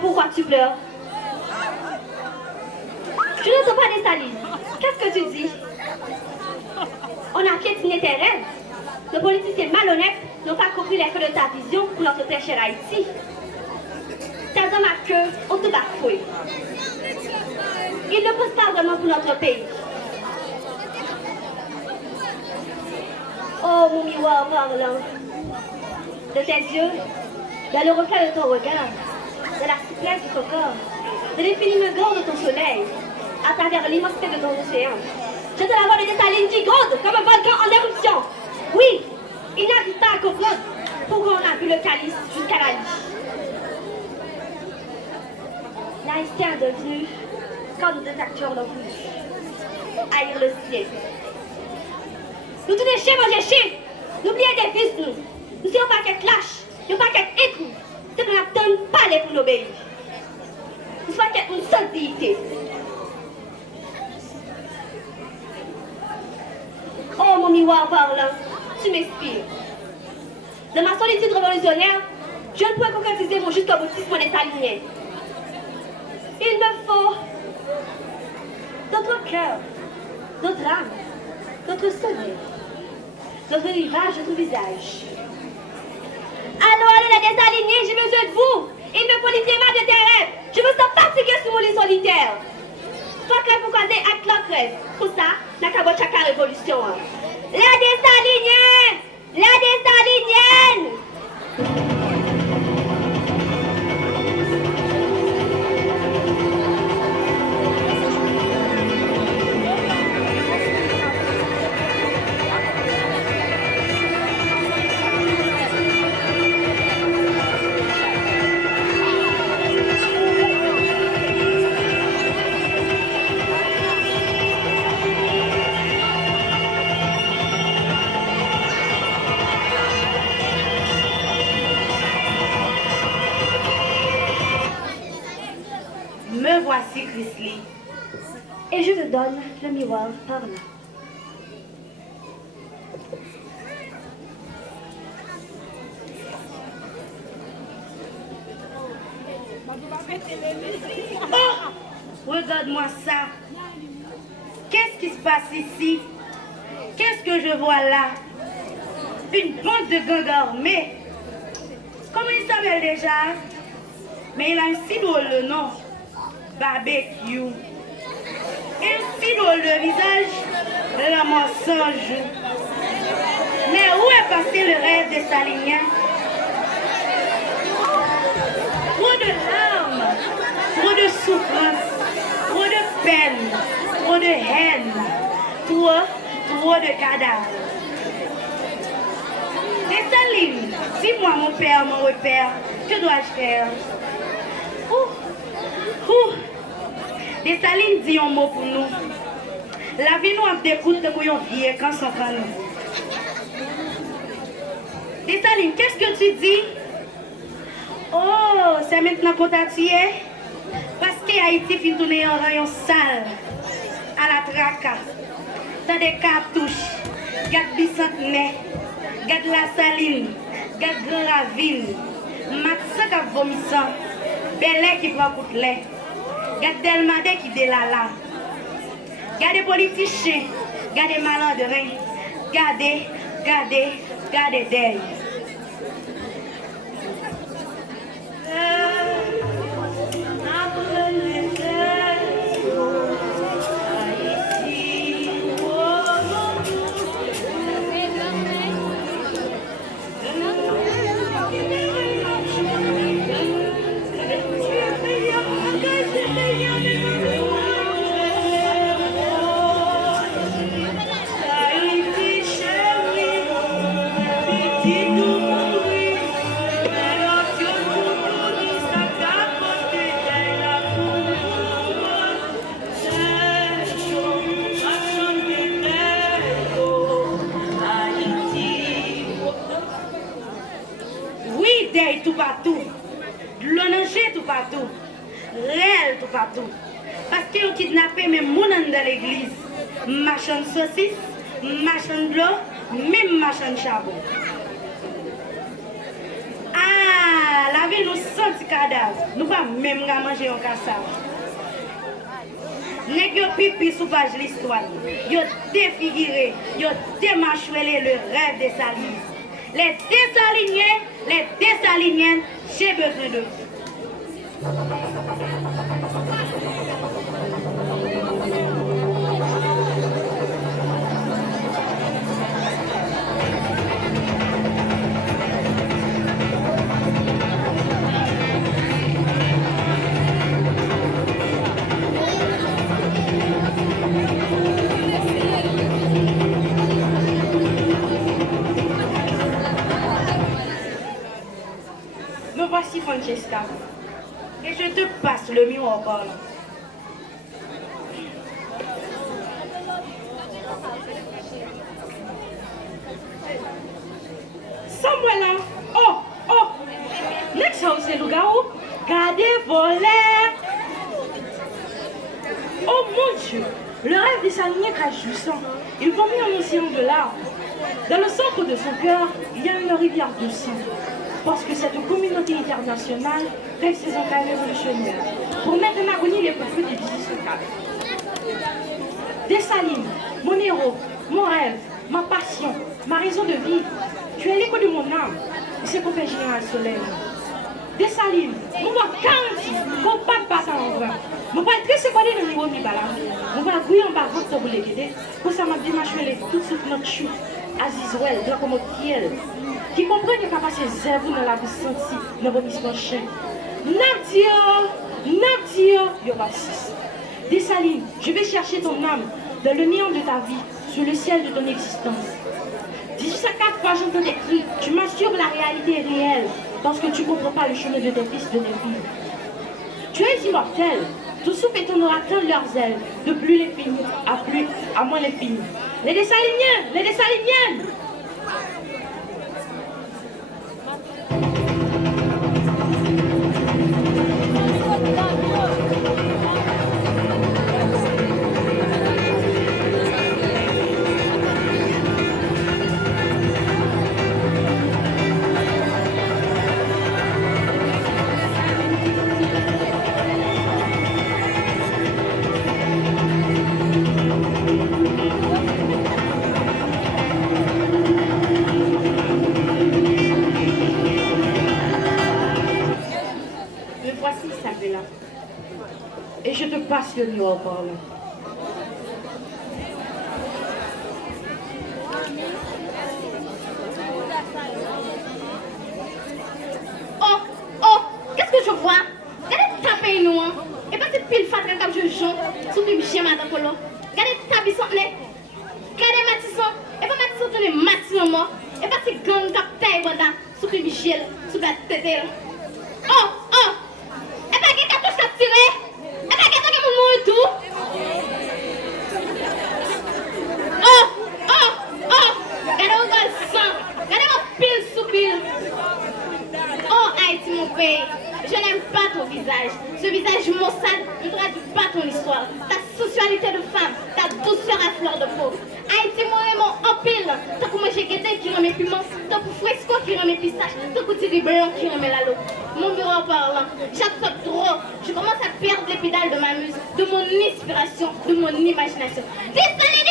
pourquoi tu pleures? Je n'entends pas Dessalines. Qu'est-ce que tu dis? On a piétiné tes rêves. Nos politiciens malhonnêtes n'ont pas compris les feux de ta vision pour notre très cher Haïti. Tes hommes à queue ont tout bafoué. Ils ne posent pas vraiment pour notre pays. Oh, mon miroir parlant. De tes yeux, dans le reflet de ton regard, de la souplesse de ton corps, de l'infiniment grand de ton soleil, à travers l'immensité de ton océan. Je te la vois de Dessalines qui gronde comme un volcan en éruption. Oui, il n'arrive pas à comprendre pourquoi on a vu le calice jusqu'à la liche. L'haïtien est devenu comme deux acteurs non plus. Haïr le ciel. Nous tous des chiens manger chiens. N'oubliez des fils, nous. Nous sommes pas qu'être lâches, nous pas qu'être écrous. C'est qu'on n'attend pas les pour l'obéir. Nous sommes qu'être une seule dignité. Oh, mon miroir parlant, tu m'inspires. Dans ma solitude révolutionnaire, je ne pourrais concrétiser mon jusqu'au boutisme dessalinien. Il me faut d'autres cœurs, d'autres âmes, d'autres souvenirs, d'autres rivages, d'autres visages. Allons, les Dessaliniens, j'ai besoin de vous. Il me faut littéralement de tes rêves. Je me sens fatiguée sur mon lit solitaire. Soit clair pour croiser à l'autre rêve. Pour ça, n'a qu'à chaque révolution. La Dessalinienne! La Dessalinienne! Me voici, Chrisley. Et je te donne le miroir par là. Oh, regarde-moi ça. Qu'est-ce qui se passe ici? Qu'est-ce que je vois là? Une bande de gangs armés. Comment il s'appelle déjà? Mais il a un si drôle le nom. Barbecue. Et un si drôle le visage de la mensonge. Mais où est passé le rêve des Saliniens? Trop de larmes, trop de souffrance, trop de peine, trop de haine, trop de cadavres. Dessalines, dis-moi mon père, mon repère, que dois-je faire? Dessalines dit un mot pour nous. La vie nous a découte pour un vieux quand son frère nous. Dessalines, qu'est-ce que tu dis? Oh, c'est maintenant qu'on t'a tué? Parce qu'Haïti finit tourner en rayon sale, à la traque. T'as des cartouches, garde bicentenaire, garde la saline, garde grand ravine, Matsa qui a vomissant, Belé qui prend coup de lait, garde Delmadé qui délala, garde des politiciens, garde des malandrins, garde d'elle. Tout partout, l'onanger tout partout, réel tout partout. Parce qu'ils ont kidnappé même mon dans l'église. Marchand de saucisses, marchand de l'eau, même marchand de charbon. Ah, la ville nous senti cadavre. Nous pas même manger un cassave. Nèg yo pipi sous page l'histoire. Yo défiguré, yo démachouelé le rêve des salines. Les Dessaliniens, j'ai besoin de vous. Me voici Francesca, et je te passe le miroir parlant. Sans moi là, oh, next house c'est le gars où gardez voler. Oh mon Dieu, le rêve des Saliniens crache du sang. Ils vont mis un océan de larmes. Dans le centre de son cœur, il y a une rivière de sang. Parce que cette communauté internationale rêve ses entrailles révolutionnaires pour mettre en agonie les peuples des 1804. Dessalines, mon héros, mon rêve, ma passion, ma raison de vivre. Tu es l'écho de mon âme. Et c'est qu'on fait général soleil. Dessalines, mon va garanti qu'on ne pas passer en vain. Mon va être très séquadé dans le niveau de là. Mon va gouiller en bas pour les guider. Pour ça, m'a démachoué tout de suite notre chute. Azizouel, de la commode qui comprend qu'il n'y a pas passé zéro dans la vie sentie, dans vos missions chien. Nadia, il y aura 6. Dessalines, je vais chercher ton âme dans le néant de ta vie, sur le ciel de ton existence. 1804 fois j'entends tes cris, tu m'assures la réalité réelle, parce que tu ne comprends pas le chemin de tes fils, de tes filles. Tu es immortel, tout souffle et ton aura teint leurs ailes, de plus les finis, à moins les finis. Les Dessaliniens, et je te passe le miroir par là. Oh, qu'est-ce que je vois? Regardez taper nous, hein? Et pas cette pile fatale comme je joue sous le bichon matin polo. Regardez taper son nez. Regardez Matisson. Et pas Matisson tourner Matisson mort. Et pas ces grandes captains banda sous le bichon, sous la tête. Oh! Et pas qu'il y a tout ça tiré. Et pas qu'il y a tout mon tout. Regardez où va le sang. Regardez mon pile sous pile. Oh Haïti mon pays, je n'aime pas ton visage. Ce visage maussade ne traduit pas ton histoire. Ta sensualité de femme, ta douceur à fleur de peau. Haïti moi mon empile. Tant que moi j'ai guetté qui remet piment, tant que fresco qui remet pistache, tant que tiri blanc qui remet la l'eau. Mon miroir parlant, j'absorbe trop. Je commence à perdre les pédales de ma muse, de mon inspiration, de mon imagination. Dessaliniens!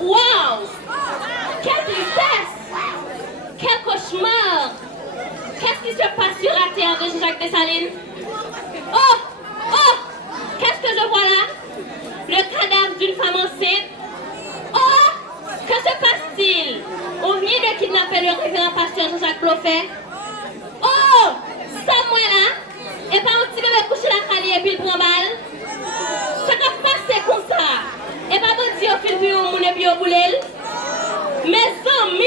Waouh! Quelle tristesse! Quel cauchemar! Qu'est-ce qui se passe sur la terre de Jean-Jacques Dessalines? Oh! Qu'est-ce que je vois là? Le cadavre d'une femme enceinte? Oh! Que se passe-t-il? On vient de kidnapper le révérend pasteur Jean-Jacques Bloffet? Oh! Ça, moi là? Et pas un petit bébé couché la calie et puis il prend balle? Ce que dormi.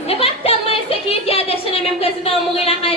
Il n'y a pas tellement de sécurité à déchaîner, même président mourir là.